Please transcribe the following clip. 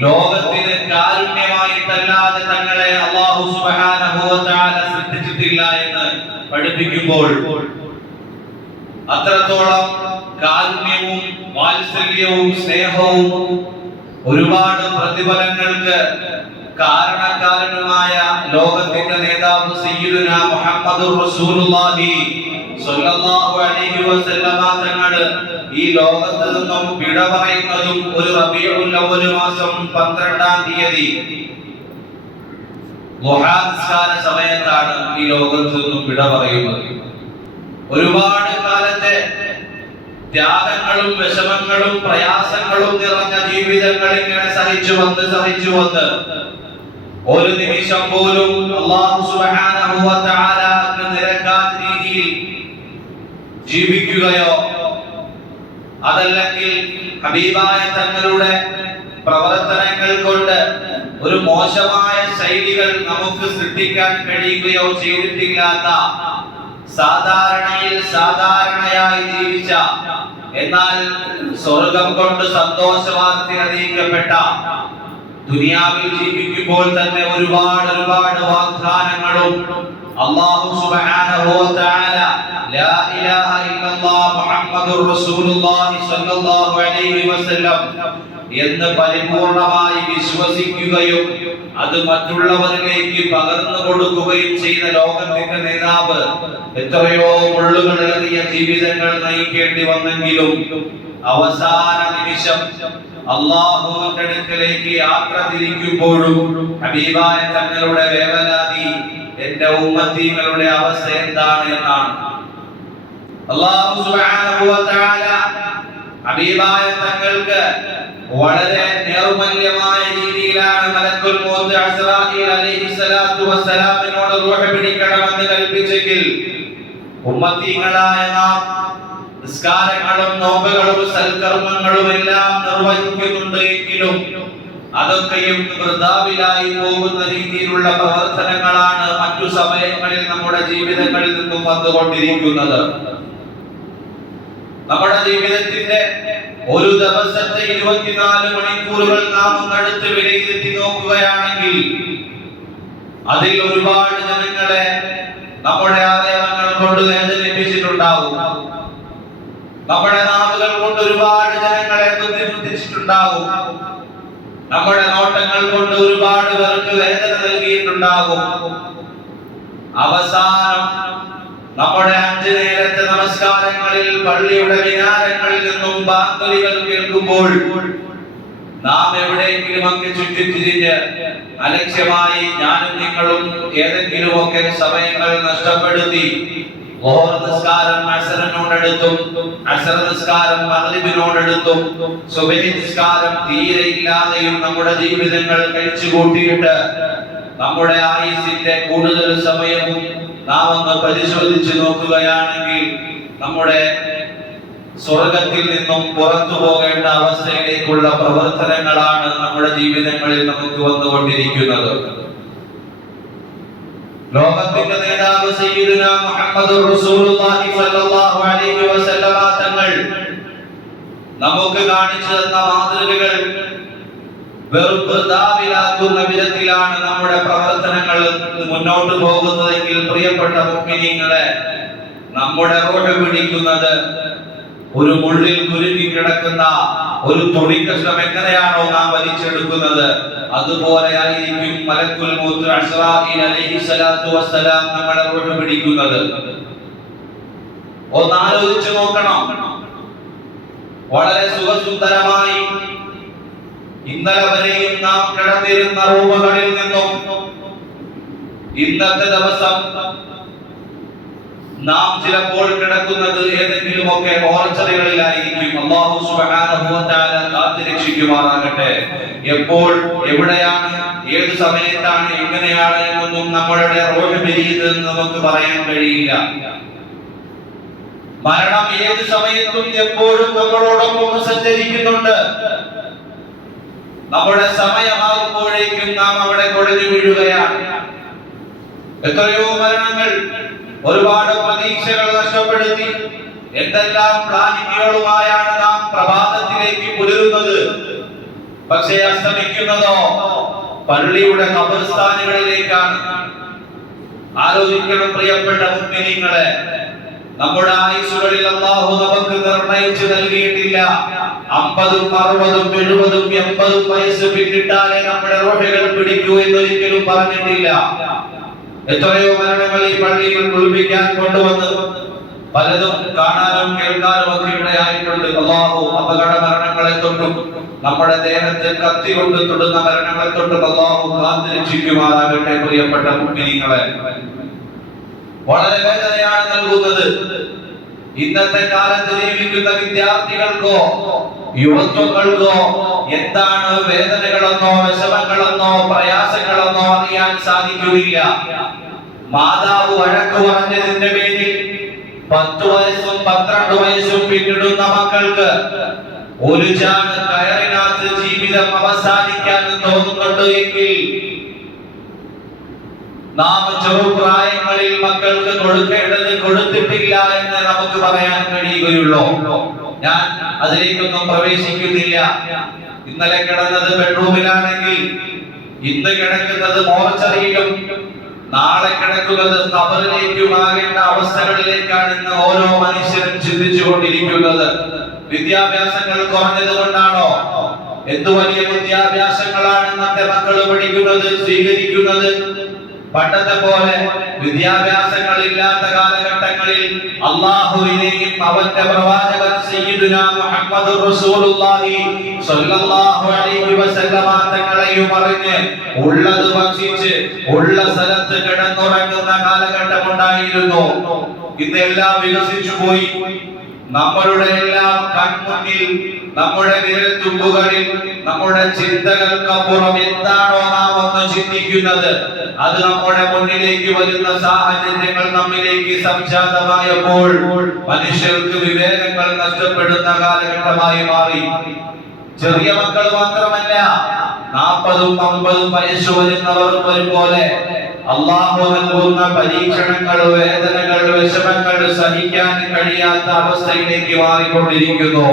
ലോകത്തിന് കാരുണ്യമായിട്ടല്ലാതെ തങ്ങളെ അള്ളാഹു തആല സൃഷ്ടിച്ചിട്ടില്ല എന്ന് പഠിപ്പിക്കുമ്പോൾ അത്രത്തോളം കാരുണ്യവും വാത്സല്യവും സ്നേഹവും ഒരുപാട് പ്രതിഫലങ്ങൾക്ക് കാരണക്കാരനുമായ ലോകത്തിന്റെ നേതാവ് സയ്യിദുന മുഹമ്മദ് റസൂലുള്ളാഹി സ്വല്ലല്ലാഹു അലൈഹി വസല്ലമ തങ്ങൾ ഈ ലോകത്ത് നിന്നും വിട പറയുന്നതും ഒരു റബീഉൽ ഒരു മാസം 12ആം തീയതി മൊഹാസ്കാര സമയത്താണ് ഈ ലോകത്ത് നിന്നും വിട പറയുന്നത് ഒരുപാട് കാലത്തെ ത്യാഗങ്ങളും വിഷമങ്ങളും പ്രയാസങ്ങളും നിറഞ്ഞ ജീവിതങ്ങൾ ഇങ്ങനെ സഹിച്ചു വന്ന് സഹിച്ചു വന്ന് ഒരു നിമിഷം പോലും സുബ്ഹാനഹു വ തആല ജീവിക്കുകയോ അതല്ലെങ്കിൽ ഹബീബായ തങ്ങളുടെ പ്രവർത്തനങ്ങൾ കൊണ്ട് ഒരു മോശമായ ശൈലികൾ നമുക്ക് സൃഷ്ടിക്കാൻ കഴിയുകയോ ചെയ്തിട്ടില്ലാത്ത സാധാരണയിൽ സാധാരണയായി ജീവിച്ച എന്നാൽ സ്വർഗം കൊണ്ട് സന്തോഷവാദത്തിൽ അറിയിക്കപ്പെട്ട ദുനിയാവിൽ ജീവിക്കുമ്പോൾ തന്നെ ഒരുപാട് ഒരുപാട് വാഗ്ദാനങ്ങളും അല്ലാഹു സുബ്ഹാനഹു വ തആല ലാ ഇലാഹ ഇല്ലല്ലാഹ് മുഹമ്മദുർ റസൂലുള്ളാഹി സ്വല്ലല്ലാഹു അലൈഹി വസല്ലം എന്ന് പരിപൂർണമായി വിശ്വസിക്കുകയും അത് മറ്റുള്ളവരിലേക്ക് പകർന്നു കൊടുക്കുകയും ചെയ്ത ലോകത്തിന്റെ നേതാവ് എത്രയോ മുള്ളുകളേറിയ ജീവിതങ്ങൾ നയിക്കേണ്ടി വന്നെങ്കിലും അവസാന നിമിഷം അള്ളാഹുവിന്റെ അടുക്കലേക്ക് യാത്ര തിരിക്കുമ്പോഴും ഹബീബായ തങ്ങളുടെ വേവലാതി എന്റെ ഉമ്മത്തീങ്ങളുടെ അവസ്ഥ എന്താണ് എന്നാണ്. അള്ളാഹു സുബ്ഹാനഹു വ തആല ഹബീബായ തങ്ങൾക്ക് വളരെ നേർമല്യമായ രീതിയിലാണ് മലക്കുൽ മൗത്ത് അസ്റാഈൽ അലൈഹി സ്വലാത്തു വസ്സലാമിനോട് റൂഹ് പിടിക്കണമെന്ന് കൽപ്പിച്ചെങ്കിൽ ഉമ്മത്തീങ്ങളായ നാം നിസ്കാരങ്ങളും നോമ്പുകളും സൽക്കർമ്മങ്ങളും എല്ലാം നിർവഹിക്കുന്നുണ്ട് എങ്കിലും അതൊക്കെയും വൃതാവിലായി പോകുന്ന രീതിയിലുള്ള പ്രവർത്തനങ്ങളാണ് മറ്റു സമയങ്ങളിൽ നമ്മുടെ ജീവിതങ്ങളിൽ നിന്നും വന്നുകൊണ്ടിരിക്കുന്നത്. നമ്മുടെ ജീവിതത്തിന്റെ ഒരു ദിവസത്തെ ഇരുപത്തിനാല് മണിക്കൂറുകൾ നാം ഒന്നെടുത്ത് വിലയിരുത്തി നോക്കുകയാണെങ്കിൽ അതിൽ ഒരുപാട് ജനങ്ങളെ നമ്മുടെ അവയവങ്ങൾ കൊണ്ട് വേദനിപ്പിച്ചിട്ടുണ്ടാവും. നമ്മുടെ നാവുകൾ കൊണ്ട് ഒരുപാട് ജനങ്ങളെ ബുദ്ധിമുട്ടിച്ചിട്ടുണ്ടാവും. നമ്മുടെ നോട്ടങ്ങൾ കൊണ്ട് ഒരുപാട് പേർക്ക് വേദന നൽകിയിട്ടുണ്ടാകും. അവസാനം നമ്മുടെ അഞ്ചു നേരത്തെ നമസ്കാരങ്ങളിൽ പള്ളിയുടെ വികാരങ്ങളിൽ നിന്നും ബാങ്കുലികൾ കേൾക്കുമ്പോൾ നാം എവിടെയെങ്കിലും അങ്ങ് ചുറ്റിത്തിരിഞ്ഞ് അലക്ഷ്യമായി ഞാനും നിങ്ങളും ഏതെങ്കിലുമൊക്കെ സമയങ്ങൾ നഷ്ടപ്പെടുത്തി ഓർ നിസ്കാരം അസറിനോടടുത്തും അസർ നിസ്കാരം മഗ്രിബിനോടടുത്തും സുബഹി നിസ്കാരം തീരെ ഇല്ലാതെയും നമ്മുടെ ജീവിതങ്ങൾ കഴിച്ചു കൂട്ടിയിട്ട് നമ്മുടെ ആയുസിന്റെ കൂടുതൽ സമയവും നാം ഒന്ന് പരിശോധിച്ചു നോക്കുകയാണെങ്കിൽ നമ്മുടെ സ്വർഗത്തിൽ നിന്നും പുറത്തു പോകേണ്ട അവസ്ഥയിലേക്കുള്ള പ്രവർത്തനങ്ങളാണ് നമ്മുടെ ജീവിതങ്ങളിൽ നമുക്ക് വന്നുകൊണ്ടിരിക്കുന്നത്. ലോകത്തിന്റെ നേതാവ് സയ്യിദുന മുഹമ്മദ് റസൂലുള്ളാഹി സ്വല്ലല്ലാഹു അലൈഹി വസല്ലമ തങ്ങൾ നമുക്ക് കാണിച്ചു തന്ന മാതൃകകൾ വെറും വൃതാവിലാക്കുന്ന വിധത്തിലാണ് നമ്മുടെ പ്രവർത്തനങ്ങൾ മുന്നോട്ട് പോകുന്നതെങ്കിൽ പ്രിയപ്പെട്ട മുഅ്മിനീങ്ങളെ നമ്മുടെ റോഡ് പിടിക്കുന്നത് ഒരു മുള്ളിൽ കുരുങ്ങി കിടക്കുന്ന ഒരു തുണിക്കഷ്ണം എങ്ങനെയാണോ നാം വലിച്ചെടുക്കുന്നത്? അതുപോലെ ആയിരിക്കും മലക്കുൽ മൂത്ത് സ്വലാത്തു വസ്സലാം നമ്മളെ റൂഹ് പിടിക്കുന്നത്. ഒന്ന് നോക്കണം. വളരെ സുഖസുന്ദരമായി ഇന്നലെ വരെയും നാം കിടന്നിരുന്ന റൂമുകളിൽ നിന്നും ഇന്നത്തെ ദിവസം നാം ചിലപ്പോൾ കിടക്കുന്നത് ഏതെങ്കിലുമൊക്കെ മോർച്ചറികളിലായിരിക്കും. അള്ളാഹു തആല കാത്തു രക്ഷിക്കുമാറാകട്ടെ. എപ്പോൾ എവിടെയാണ് ഏത് സമയത്താണ് എങ്ങനെയാണ് എന്നൊന്നും നമ്മളുടെ റോഡ് പെരിയുന്നതെന്ന് നമുക്ക് പറയാൻ കഴിയില്ല. മരണം ഏത് സമയത്തും എപ്പോഴും നമ്മളോടൊപ്പം സഞ്ചരിക്കുന്നുണ്ട്. നമ്മുടെ സമയമാകുമ്പോഴേക്കും നാം അവിടെ കുഴഞ്ഞു വീഴുകയാണ്. എത്രയോ മരണങ്ങൾ ഒരുപാട് പ്രതീക്ഷകൾ നഷ്ടപ്പെടുത്തി. എന്തെല്ലാം പ്ലാനിങ്ങുകളുമായാണ് നാം പ്രഭാതത്തിലേക്ക് പുലരുന്നത്? പക്ഷേ അസ്തമിക്കുന്നതോ പള്ളിയുടെ കബർസ്ഥാനുകളിലേക്കാണ് ആലോചിക്കണം പ്രിയപ്പെട്ട മുഗ്മിനീങ്ങളെ. നമ്മുടെ ആയുസുകളിൽ അള്ളാഹു നമുക്ക് നിർണയിച്ചു നൽകിയിട്ടില്ല. അമ്പതും അറുപതും എഴുപതും എൺപതും വയസ്സ് പിന്നിട്ടാലേ നമ്മുടെ റോഹകൾ പിടിക്കൂ എന്നൊരിക്കലും പറഞ്ഞിട്ടില്ല. എത്രയോ മരണങ്ങൾ ഈ പള്ളിയിൽ കുളിപ്പിക്കാൻ കൊണ്ടുവന്ന് പലതും കാണാനും കേൾക്കാനും ഒക്കെ ഇടയായിട്ടുണ്ട് അള്ളാഹു അപകട മരണങ്ങളെ തൊട്ടും നമ്മുടെ ദേഹത്തെ കത്തി കൊണ്ട് തൊടുന്ന മരണങ്ങളെ തൊട്ടും അള്ളാഹു കാത്തു രക്ഷിക്കുമാറാകട്ടെ പ്രിയപ്പെട്ട കുട്ടിനീങ്ങളെ വളരെ വേദനയാണ് നൽകുന്നത്. ഇന്നത്തെ കാലത്ത് ജീവിക്കുന്ന വിദ്യാർത്ഥികൾക്കോ യുവത്വങ്ങൾക്കോ എന്താണ് വേദനകളെന്നോ വിഷമങ്ങളെന്നോ പ്രയാസങ്ങളെന്നോ അറിയാൻ സാധിക്കുകയില്ല. മാതാവ് വഴക്ക് പറഞ്ഞതിന്റെ പേരിൽ പത്ത് വയസ്സും പന്ത്രണ്ട് വയസ്സും പിന്നിടുന്ന മക്കൾക്ക് ഒരു ചാട് കയറിനകത്ത് ജീവിതം അവസാനിക്കാൻ തോന്നുന്നുണ്ട് എങ്കിൽ നാം ചെറുപ്രായങ്ങളിൽ മക്കൾക്ക് കൊടുക്കേണ്ടത് കൊടുത്തിട്ടില്ല എന്ന് നമുക്ക് പറയാൻ കഴിയുകയുള്ളൂ. ഞാൻ അതിലേക്കൊന്നും പ്രവേശിക്കുന്നില്ല. ഇന്നലെ കിടന്നത് ബെഡ്റൂമിലാണെങ്കിൽ ഇന്ന് കിടക്കുന്നത് മോർച്ചറിയിലും നാളെ കിടക്കുന്നത് കബറിലേക്ക് മാറേണ്ട അവസ്ഥകളിലേക്കാണ് ഇന്ന് ഓരോ മനുഷ്യരും ചിന്തിച്ചു കൊണ്ടിരിക്കുന്നത് വിദ്യാഭ്യാസങ്ങൾ കുറഞ്ഞത് കൊണ്ടാണോ? എന്തു വലിയ വിദ്യാഭ്യാസങ്ങളാണ് ഇന്നത്തെ മക്കൾ പഠിക്കുന്നത് സ്വീകരിക്കുന്നത്? പണ്ടത്തെ പോലെ വിദ്യാഭ്യാസങ്ങളില്ലാത്ത കാലഘട്ടങ്ങളിൽ അള്ളാഹുവിനെയും അവന്റെ പ്രവാചകൻ മുഹമ്മദ് റസൂലുള്ളാഹി സ്വല്ലല്ലാഹു അലൈഹി വസല്ലമ തങ്ങളെയും അറിഞ്ഞ് ഉള്ളത് ഭക്ഷിച്ച് ഉള്ള സ്ഥലത്ത് കിടന്നുറങ്ങുന്ന കാലഘട്ടം ഉണ്ടായിരുന്നു ഇന്നെല്ലാം വികസിച്ചു പോയി. നമ്മളുടെ എല്ലാം കൺമുന്നിൽ നമ്മുടെ വിരൽ തുമ്പുകളിൽ നമ്മുടെ ചിന്തകൾക്കപ്പുറം എന്താണോ നാം ഒന്ന് ചിന്തിക്കുന്നത് അത് നമ്മുടെ മുന്നിലേക്ക് വരുന്ന സാഹചര്യങ്ങൾ നമ്മിലേക്ക് സംജാതമായപ്പോൾ മനുഷ്യർക്ക് വിവേകങ്ങൾ നഷ്ടപ്പെടുന്ന കാലഘട്ടമായി മാറി. ചെറിയ മക്കൾ മാത്രമല്ല നാൽപ്പതും അമ്പതും വയസ്സ് വരുന്നവർ പോലെ അള്ളാഹു നൽകുന്ന പരീക്ഷണങ്ങൾ വേദനകൾ വിഷമങ്ങൾ സഹിക്കാൻ കഴിയാത്ത അവസ്ഥയിലേക്ക് മാറിക്കൊണ്ടിരിക്കുന്നു.